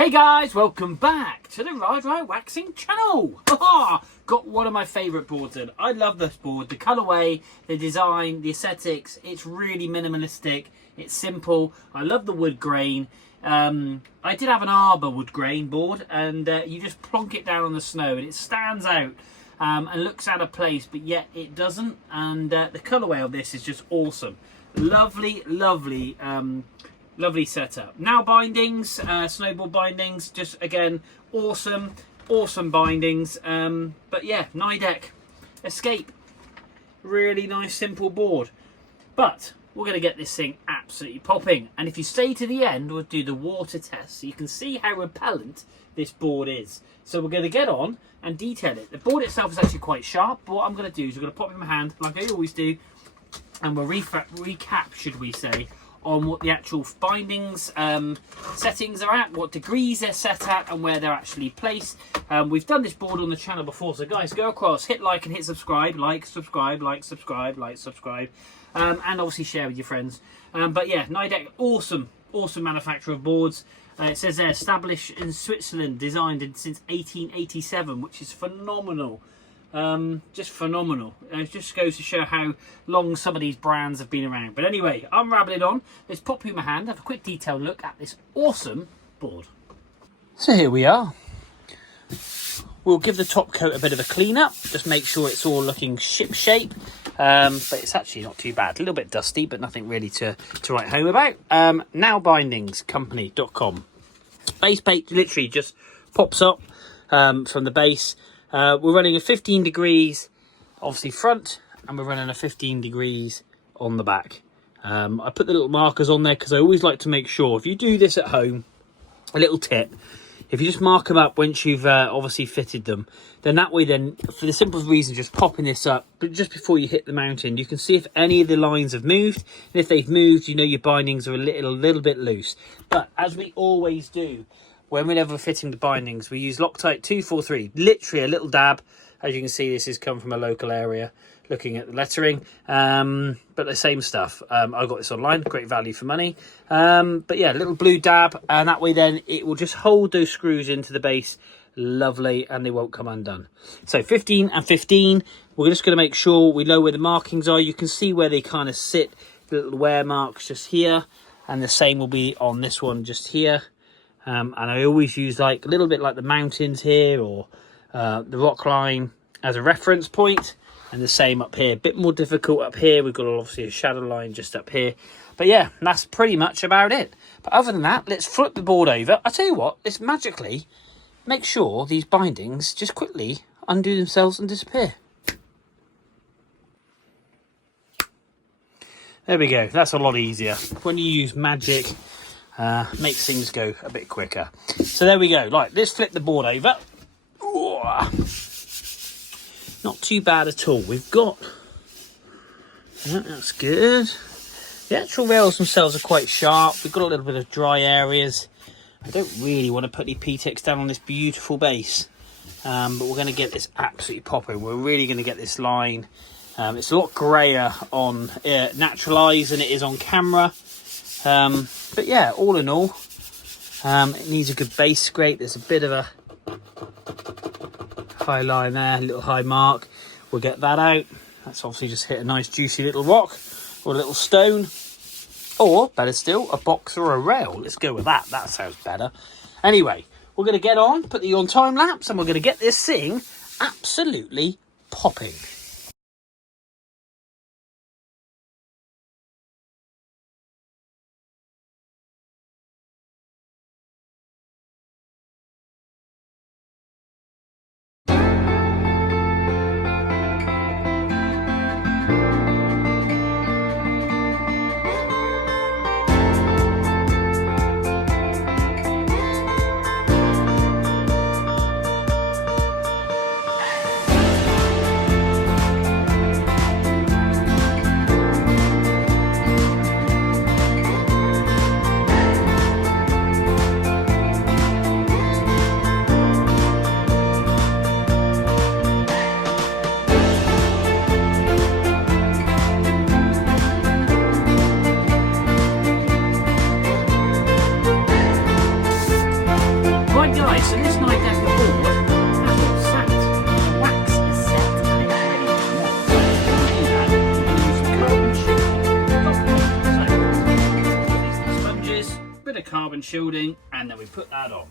Hey guys, welcome back to the Ride Waxing channel. Got one of my favourite boards in. I love this board. The colourway, the design, the aesthetics. It's really minimalistic. It's simple. I love the wood grain. I did have an arbor wood grain board, and you just plonk it down on the snow and it stands out and looks out of place, but yet it doesn't. And the colourway of this is just awesome. Lovely, lovely. Lovely setup. Now bindings, snowboard bindings, just again awesome bindings. But yeah, Nidecker Escape, really nice simple board. But we're going to get this thing absolutely popping, and if you stay to the end, we'll do the water test so you can see how repellent this board is. So we're going to get on and detail it. The board itself is actually quite sharp, but what I'm going to do is we're going to pop it in my hand like I always do, and we'll recap, should we say, on what the actual bindings settings are at, what degrees they're set at, and where they're actually placed. We've done this board on the channel before, so guys, go across, hit like and hit subscribe, like, subscribe, and obviously share with your friends. But yeah, Nidecker, awesome manufacturer of boards. It says they're established in Switzerland, designed since 1887, which is phenomenal. Just phenomenal. It just goes to show how long some of these brands have been around. But anyway, I'm rambling on. Let's pop you in my hand, have a quick detailed look at this awesome board. So here we are. We'll give the top coat a bit of a clean up, just make sure it's all looking ship shape. But it's actually not too bad. A little bit dusty, but nothing really to write home about. Nowbindingscompany.com. Base plate literally just pops up from the base. We're running a 15 degrees, obviously front, and we're running a 15 degrees on the back. I put the little markers on there because I always like to make sure, if you do this at home, a little tip, if you just mark them up once you've obviously fitted them, then that way then, for the simple reason, just popping this up, but just before you hit the mountain, you can see if any of the lines have moved, and if they've moved, you know your bindings are a little bit loose. But as we always do, whenever we're fitting the bindings, we use Loctite 243, literally a little dab. As you can see, this has come from a local area, looking at the lettering, but the same stuff. I got this online, great value for money. But yeah, a little blue dab, and that way then it will just hold those screws into the base, lovely, and they won't come undone. So 15 and 15, we're just going to make sure we know where the markings are. You can see where they kind of sit, the little wear marks just here, and the same will be on this one just here. And I always use like a little bit like the mountains here, or the rock line as a reference point, and the same up here. A bit more difficult up here, we've got obviously a shadow line just up here, but yeah, that's pretty much about it. But other than that, let's flip the board over. I tell you what, let's magically make sure these bindings just quickly undo themselves and disappear. There we go, that's a lot easier when you use magic. Makes things go a bit quicker. So there we go. Right, let's flip the board over. Ooh, not too bad at all. We've got... that's good. The actual rails themselves are quite sharp. We've got a little bit of dry areas. I don't really want to put any P-Tex down on this beautiful base. But we're going to get this absolutely popping. We're really going to get this line. It's a lot greyer on natural eyes than it is on camera. But yeah, all in all, it needs a good base scrape. There's a bit of a high line there, a little high mark. We'll get that out. That's obviously just hit a nice juicy little rock or a little stone, or better still, a box or a rail. Let's go with that. That sounds better. Anyway, we're going to get on, put you on time lapse, and we're going to get this thing absolutely popping. Right, so this Nidecker board has got sat. The wax is set and it's ready to come off. So to do that, we're going to use some carbon shielding. So, these sponges, bit of carbon shielding, and then we put that on.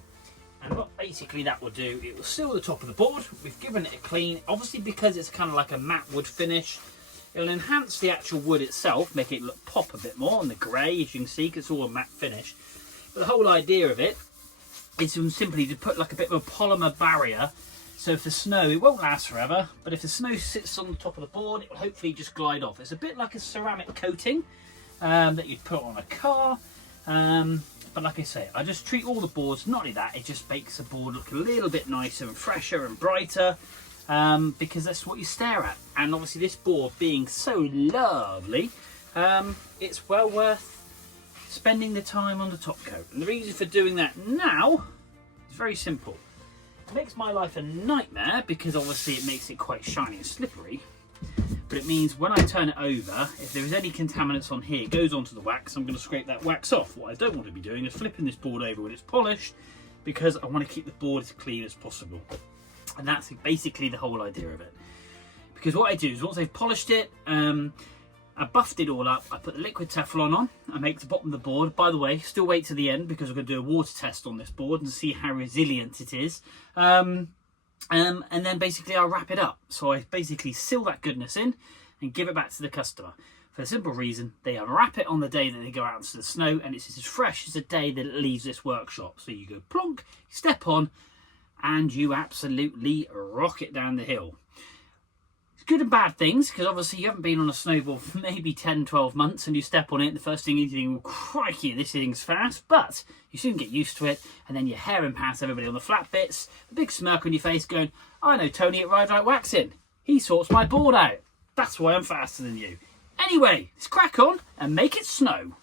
And what basically that will do, it will seal the top of the board. We've given it a clean, obviously because it's kind of like a matte wood finish. It'll enhance the actual wood itself, make it look pop a bit more on the grey, as you can see, because it's all a matte finish. But the whole idea of it is simply to put like a bit of a polymer barrier. So if the snow, it won't last forever, but if the snow sits on the top of the board, it will hopefully just glide off. It's a bit like a ceramic coating that you'd put on a car. But like I say, I just treat all the boards, not only that, it just makes the board look a little bit nicer and fresher and brighter, because that's what you stare at. And obviously this board being so lovely, it's well worth spending the time on the top coat. And the reason for doing that now is very simple. It makes my life a nightmare because obviously it makes it quite shiny and slippery. But it means when I turn it over, if there is any contaminants on here, it goes onto the wax. I'm going to scrape that wax off. What I don't want to be doing is flipping this board over when it's polished, because I want to keep the board as clean as possible. And that's basically the whole idea of it. Because what I do is once I've polished it, I buffed it all up, I put the liquid Teflon on, I make the bottom of the board. By the way, still wait to the end because we're going to do a water test on this board and see how resilient it is. And then basically I'll wrap it up. So I basically seal that goodness in and give it back to the customer. For the simple reason, they unwrap it on the day that they go out into the snow, and it's as fresh as the day that it leaves this workshop. So you go plonk, step on, and you absolutely rock it down the hill. It's good and bad things, because obviously you haven't been on a snowboard for maybe 10, 12 months, and you step on it, and the first thing you think, crikey, this thing's fast, but you soon get used to it, and then you're herring past everybody on the flat bits, a big smirk on your face going, I know Tony at Ride Right Waxing. He sorts my board out. That's why I'm faster than you. Anyway, let's crack on and make it snow.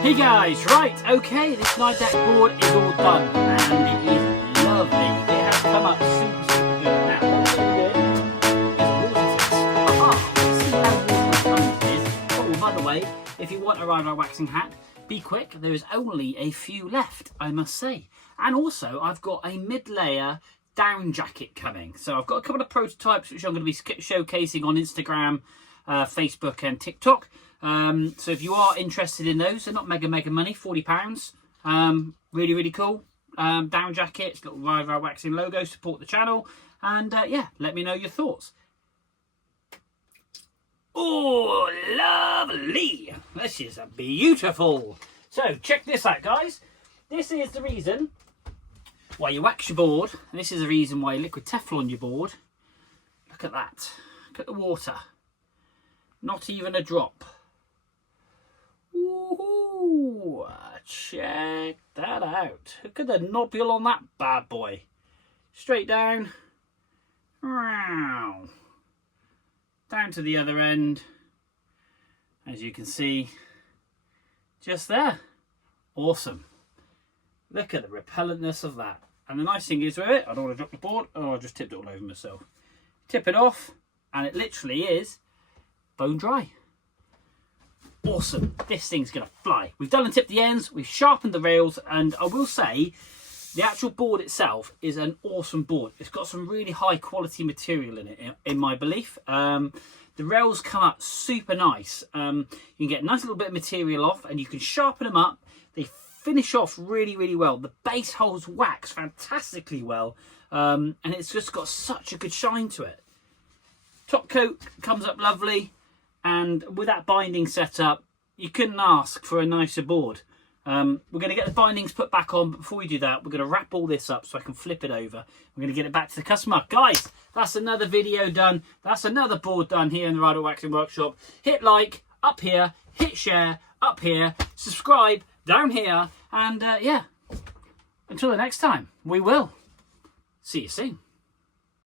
Hey guys, right, okay, this Nidecker board is all done and it is lovely. It has come up super good. Now, what I'm going to do is a water test. Let's see how water it is. Oh, by the way, if you want a Ride Right Waxing hat, be quick, there is only a few left, I must say. And also, I've got a mid-layer down jacket coming. So I've got a couple of prototypes which I'm going to be showcasing on Instagram, Facebook and TikTok. So if you are interested in those, they're not mega money, £40. Really cool. Down jackets, little Ride Right Waxing logo, support the channel, and yeah, let me know your thoughts. Oh, lovely! This is beautiful. So check this out, guys. This is the reason why you wax your board, and this is the reason why you liquid Teflon your board. Look at that. Look at the water. Not even a drop. Ooh, check that out. Look at the nobule on that bad boy. Straight down. Down to the other end. As you can see, just there. Awesome. Look at the repellentness of that. And the nice thing is with it, I don't want to drop the board. Oh, I just tipped it all over myself. Tip it off, and it literally is bone dry. Awesome. This thing's going to fly. We've done and tipped the ends, we've sharpened the rails, and I will say the actual board itself is an awesome board. It's got some really high quality material in it, in my belief. The rails come up super nice. You can get a nice little bit of material off, and you can sharpen them up. They finish off really well. The base holds wax fantastically well, and it's just got such a good shine to it. Top coat comes up lovely. And with that binding set up, you couldn't ask for a nicer board. We're going to get the bindings put back on, but before we do that, we're going to wrap all this up so I can flip it over. We're going to get it back to the customer. Guys, that's another video done. That's another board done here in the Ride Right Waxing Workshop. Hit like up here, hit share up here, subscribe down here, and yeah, until the next time, we will see you soon.